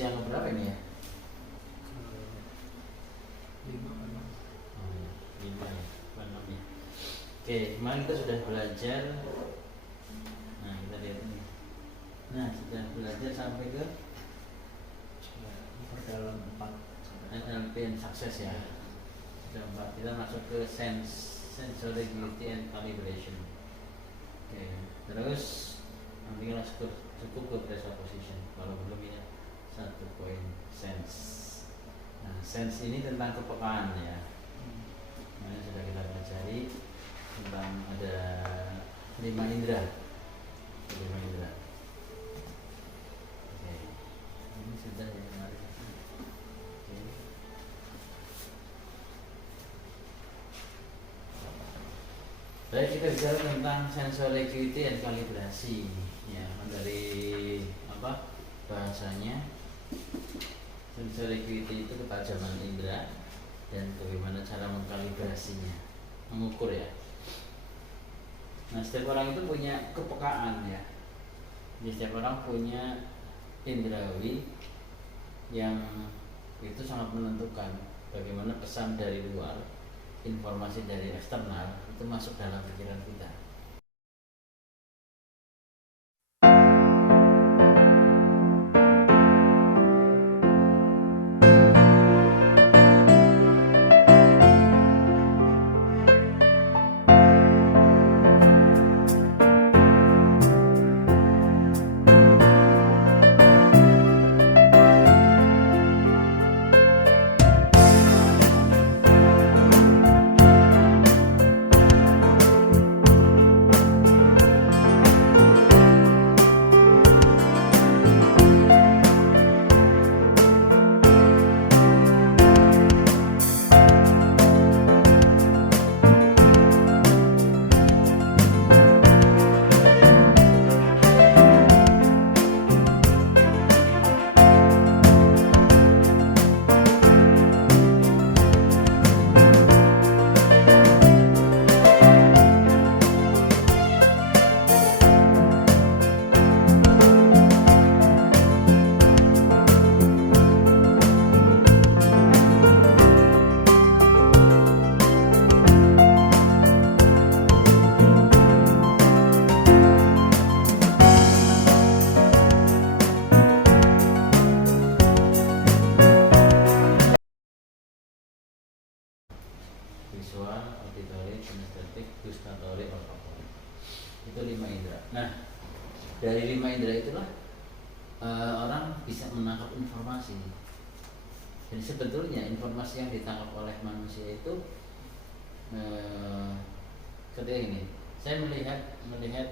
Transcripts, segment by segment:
yang berapa ini ya? 5 6. Oh, ya. 5 ya, 6 ya. Oke, kemarin kita sudah belajar. Nah, kita lihat ini. Nah, sudah belajar sampai ke Dalam 4 NLP and Success ya. Sudah 4. Kita masuk ke sensitivity and calibration. Oke, terus nanti kita cukup ke presupposition. Kalau belum ya 1 poin sense. Nah, sense ini tentang kepekaan ya. Nah, sudah kita pelajari tentang ada 5 indera. 5 indera. Oke, ini sudah ya kemarin. Oke. Baik, kita bicara tentang sensory acuity dan kalibrasi. Ya, dari apa bahasanya? Sensory acuity itu ketajaman indera dan bagaimana cara mengkalibrasinya, mengukur ya. Nah, setiap orang itu punya kepekaan ya. Jadi setiap orang punya indrawi yang itu sangat menentukan bagaimana pesan dari luar, informasi dari eksternal itu masuk dalam pikiran kita. Visual, auditory, kinestetik, gustatory, olfaktory. Itu 5 indera. Nah, dari 5 indera itulah orang bisa menangkap informasi. Jadi sebetulnya informasi yang ditangkap oleh manusia itu ketika ini, saya melihat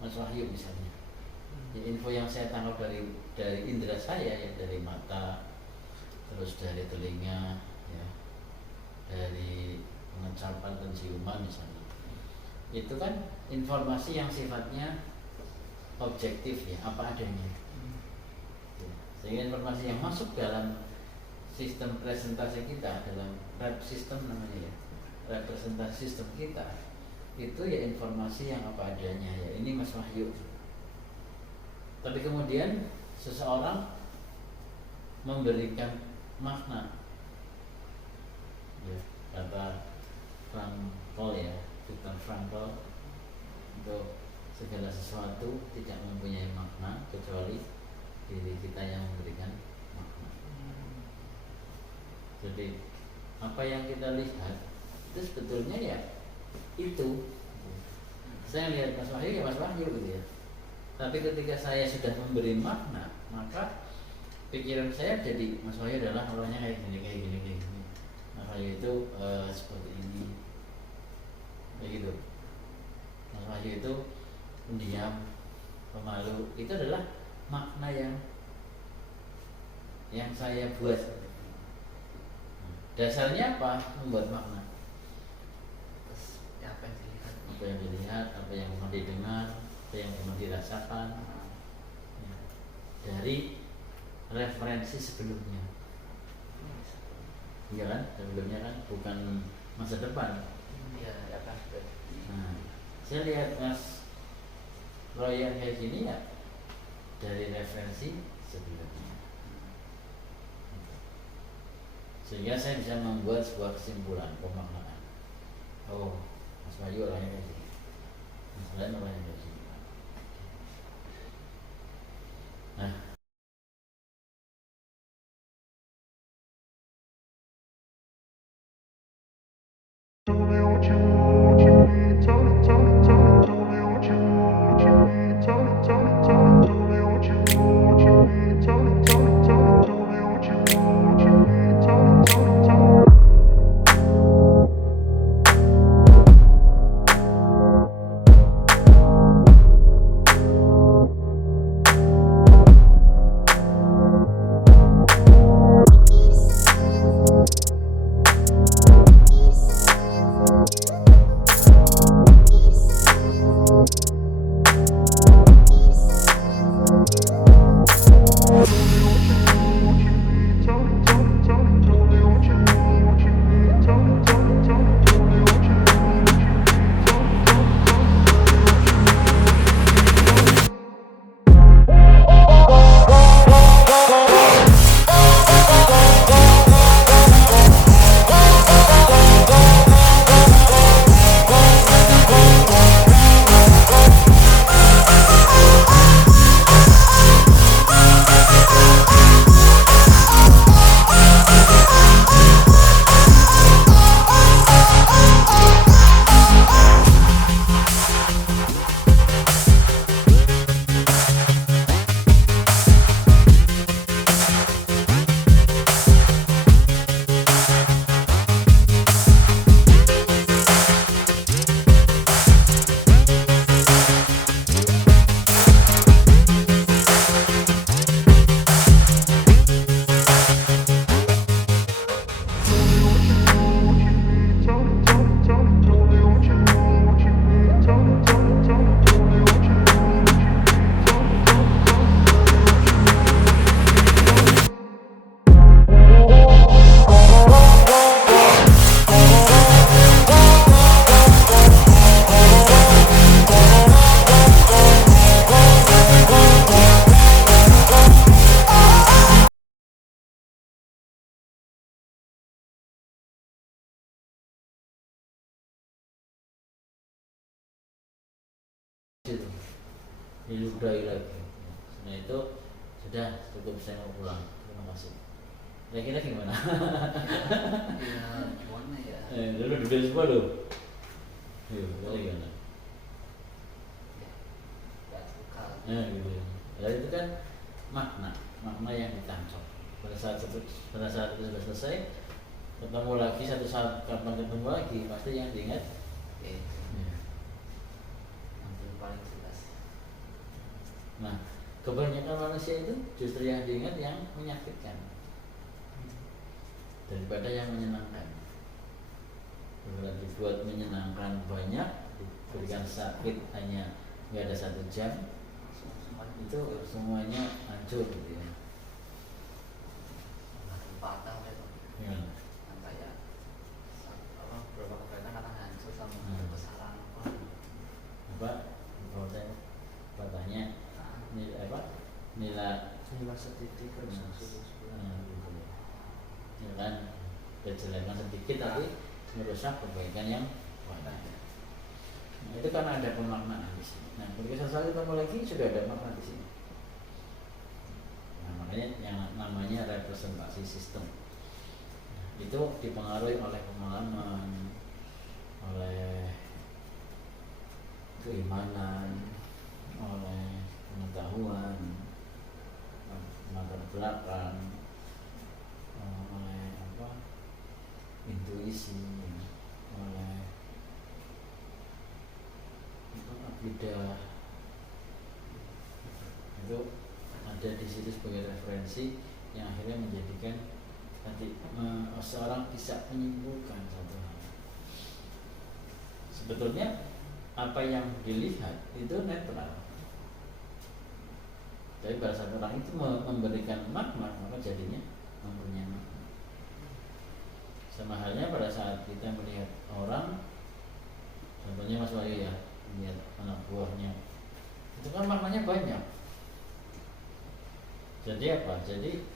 Mas Wahyu misalnya. Ya, info yang saya tangkap dari indera saya ya, dari mata, terus dari telinga, ya, dari pengecapan penciuman misalnya, itu kan informasi yang sifatnya objektif ya, apa adanya. Sehingga informasi yang masuk dalam sistem presentasi kita, dalam rep system namanya ya, representasi sistem kita, itu ya informasi yang apa adanya ya. Ini Mas Wahyu. Tapi kemudian seseorang memberikan makna ya, kata Frankl ya, Viktor Frankl, untuk segala sesuatu tidak mempunyai makna kecuali diri kita yang memberikan makna. Jadi apa yang kita lihat itu sebetulnya ya itu. Saya lihat Mas Wahyu ya Mas Wahyu gitu ya. Tapi ketika saya sudah memberi makna, maka pikiran saya jadi Mas Wahyu adalah orangnya kayak gini. Mas Wahyu itu seperti ini, kayak gitu. Mas Wahyu itu pendiam, pemalu. Itu adalah makna yang saya buat. Dasarnya apa membuat makna? Apa yang dilihat, apa yang pernah didengar, apa yang pernah dirasakan, ya, dari referensi sebelumnya. Iya kan, sebelumnya kan bukan masa depan. Iya, ya kan. Nah, saya lihat Mas Royan kayak gini ya dari referensi sebelumnya. sehingga saya bisa membuat sebuah kesimpulan pemaknaan. Oh, Mas Bayu orangnya kayak gini, Mas lain orangnya kayak gini. Nah, Tell me what you want, what you need. Tell me, tell me, tell me, tell me what you want, what you need. Tell me, tell me, tell me, tell me what you want, what you need. Tell me, tell me, tell me, tell me what you want, what you need. Tell me, tell me, tell me. situ diludahi lagi. Nah itu sudah cukup, saya mau pulang. Terima kasih. Kira-kira gimana? Ya gimana ya? Dulu duduk semua loh. Yuk, gimana? Gak suka. Gitu. Lalu itu kan makna yang ditangkap. Pada saat itu sudah selesai, ketemu lagi satu saat, kapan ketemu lagi pasti yang diingat. Oke. Ya. Nanti paling jelas. Nah, kebanyakan manusia itu justru yang diingat yang menyakitkan daripada yang menyenangkan. Kalau dibuat menyenangkan banyak, diberikan sakit hanya nggak ada 1 jam, itu semuanya hancur gitu ya. Patah itu. Gimana? Kan kayak beberapa kebaikan akan hancur sama kesalahan apa? Apa? Proses patahnya nilai apa? Nilai sedikit gitu. Ya kan, kejelekan sedikit tapi merusak kebaikan yang banyak. Nah, itu karena ada pemaknaan di sini. Nah, ketika sesuatu ketemu lagi sudah ada makna di sini. Nah, makanya yang namanya representasi sistem. Nah, itu dipengaruhi oleh pengalaman, oleh keimanan, oleh pengetahuan, latar belakang, oleh intuisi, oleh akidah. Itu ada di situ sebagai referensi yang akhirnya menjadikan nanti seorang bisa menyimpulkan satu hal. Sebetulnya apa yang dilihat itu netral, tapi pada saat orang itu memberikan makna, maka jadinya mempunyai makna. Sama halnya pada saat kita melihat orang, contohnya Mas Wahyu ya, melihat anak buahnya, itu kan maknanya banyak. Jadi apa? Jadi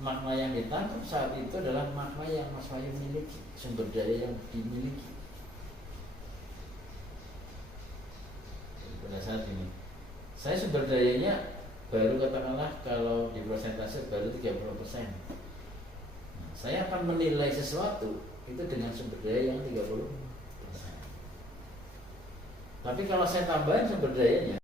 makna yang ditangkap saat itu adalah makna yang Mas Wahyu miliki, sumber daya yang dimiliki. Pada saat ini saya sumber dayanya baru katakanlah kalau di persentase baru 30%. Saya akan menilai sesuatu itu dengan sumber daya yang 30%. Tapi kalau saya tambahin sumber dayanya,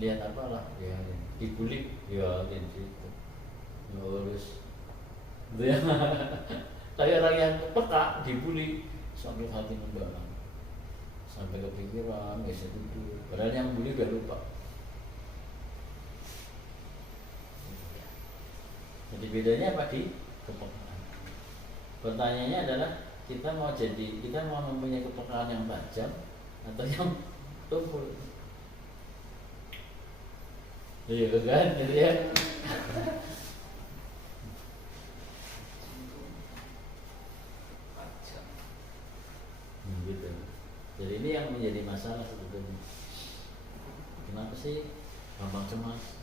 lihat apalah ya, dibully ya di situ ngurus dia kayak orang yang peka dibully sampai hati mendalam, sampai kepikiran nggak bisa tidur, padahal yang bully udah lupa. Jadi bedanya apa di kepekaan? Pertanyaannya adalah kita mau mempunyai kepekaan yang tajam atau yang tumpul. Iya kan, gitu ya. Pajak. Gitu. Jadi ini yang menjadi masalah sebetulnya. Kenapa sih gampang cemas?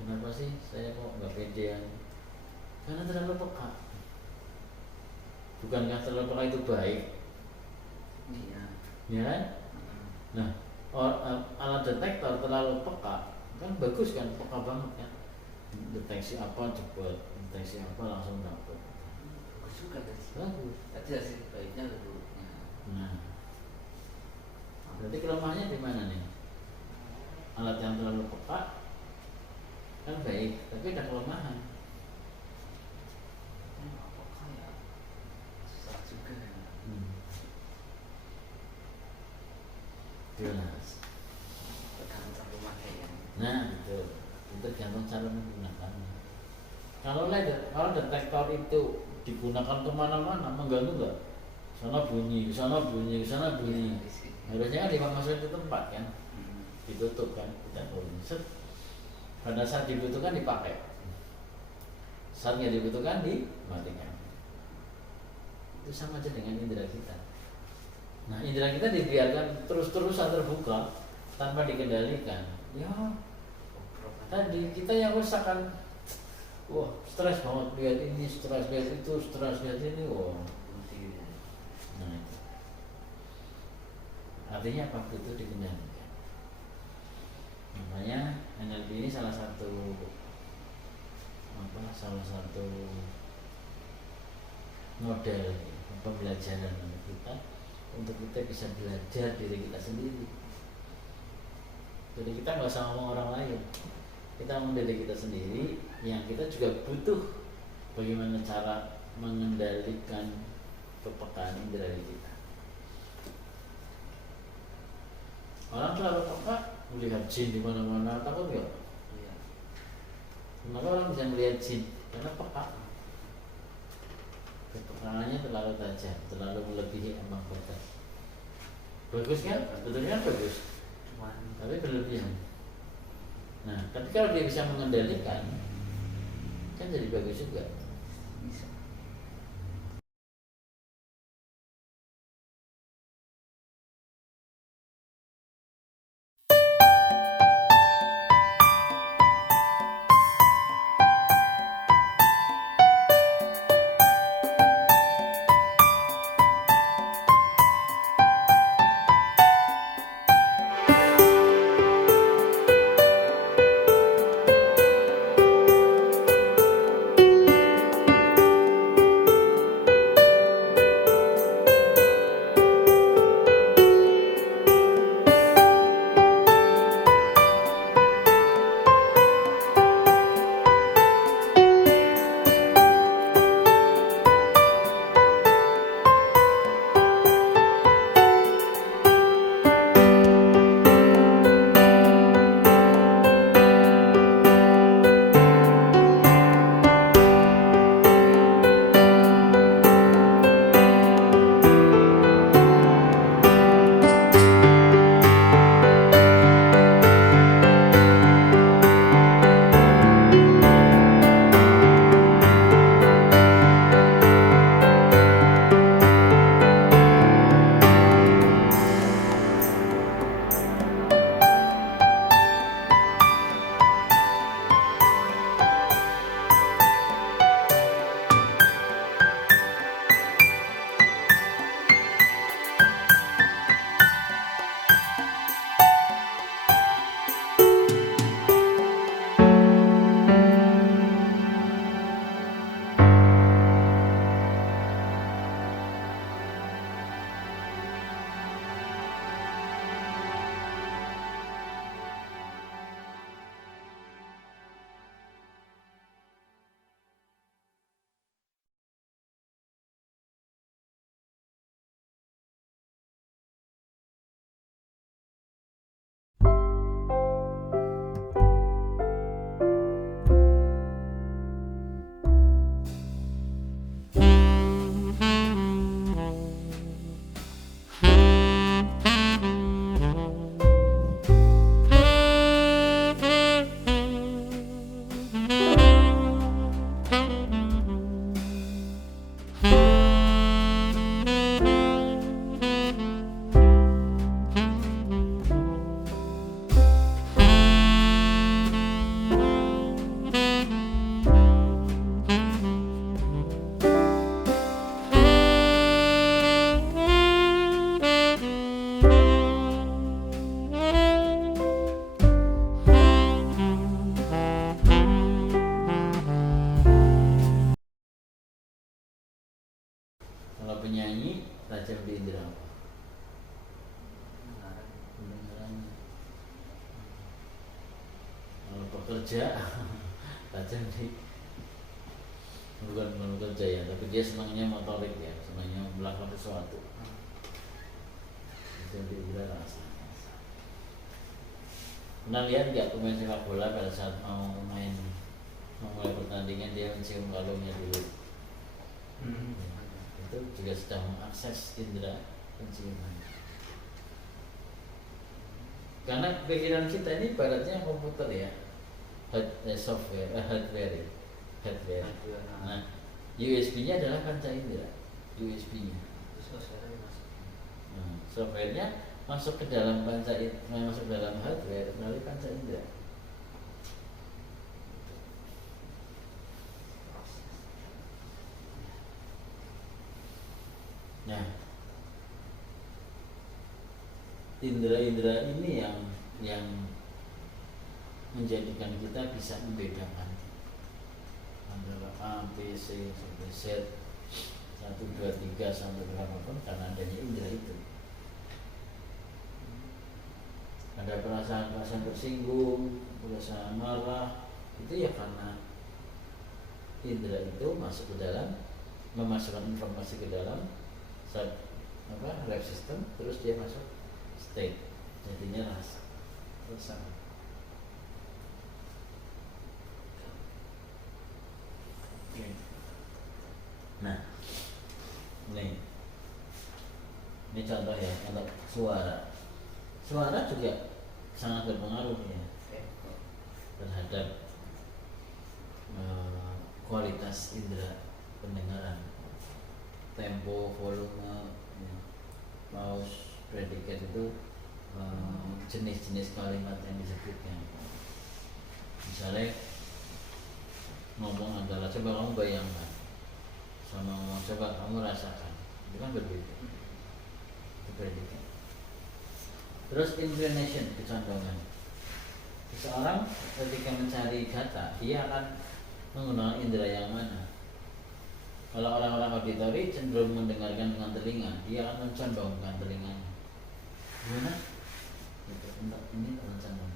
Kenapa sih saya kok nggak pedean? Karena terlalu peka. Bukankah terlalu peka itu baik? Iya. Ya kan? Nah, alat detektor terlalu peka kan bagus kan, peka banget kan. Deteksi apa cepat, deteksi apa langsung dapat. Bagus juga tadi. Bagus. Tadi hasil baiknya atau buruknya. Nah, berarti kelemahannya di mana nih? Alat yang terlalu peka kan baik, tapi ada kelemahan. Apakah ya susah juga ya. Jelas. Tergantung pemakaian. Nah, betul. Itu tergantung cara menggunakannya. Kalau detektor itu digunakan kemana-mana, mengganggu nggak? Sana bunyi, ke sana bunyi, ke sana bunyi. Iya, sih. Harusnya kan dimasukin ke tempat kan, Hmm. ditutup kan, tidak bunyi. Pada saat dibutuhkan dipakai, saat nggak dibutuhkan dimatikan. Itu sama aja dengan indera kita. Nah, indera kita dibiarkan terus-terusan terbuka tanpa dikendalikan. Ya, tadi kita yang rusak kan. Wah, stres banget lihat ini, stres lihat itu, stres lihat ini. Wah. Nah, itu. Artinya apa? Itu dikendalikan. Makanya NLP ini salah satu model pembelajaran kita untuk kita bisa belajar diri kita sendiri. Jadi kita nggak usah ngomong orang lain, kita ngomong diri kita sendiri. Yang kita juga butuh bagaimana cara mengendalikan kepekaan indera kita. Orang terlalu peka melihat jin di mana-mana, takut nggak? Iya. Kenapa orang bisa melihat jin? Karena peka. Kepekaannya terlalu tajam, terlalu melebihi ambang batas. Bagus kan? Betulnya kan bagus, Cuman tapi berlebihan. Nah, tapi kalau dia bisa mengendalikan, kan jadi bagus juga. bisa. kerja tajam di bukan kerja ya, tapi dia senangnya motorik ya, senangnya melakukan sesuatu. Itu yang dibilang rasa. Pernah lihat nggak pemain sepak bola pada saat mau mulai pertandingan dia mencium kalungnya dulu? Itu juga sudah mengakses indera penciuman. Karena pikiran kita ini ibaratnya komputer ya, software, hardware ya. Hardware. Nah, USB-nya adalah panca indera. USB-nya. Software-nya masuk ke dalam masuk dalam hardware melalui panca indera. Nah, indera-indera ini yang menjadikan kita bisa membedakan antara A, B, C sampai Z, 1, 2, 3 sampai berapapun karena adanya indera itu. Ada perasaan tersinggung, perasaan marah, itu ya karena indera itu masuk ke dalam, memasukkan informasi ke dalam ref system, terus dia masuk state, jadinya rasa. Nah, ini contoh ya untuk suara. Suara juga sangat berpengaruh ya terhadap kualitas indera pendengaran, tempo, volume, paus, predikat itu jenis-jenis kalimat yang disebutkan. Misalnya ngomong adalah coba kamu bayangkan sama ngomong coba kamu rasakan, itu kan berbeda. Itu predikat. Terus inclination, kecondongan. Seseorang ketika mencari data, dia akan menggunakan indera yang mana? Kalau orang-orang auditori cenderung mendengarkan dengan telinga, dia akan mencondongkan telinganya. Gimana? Ini mencondong.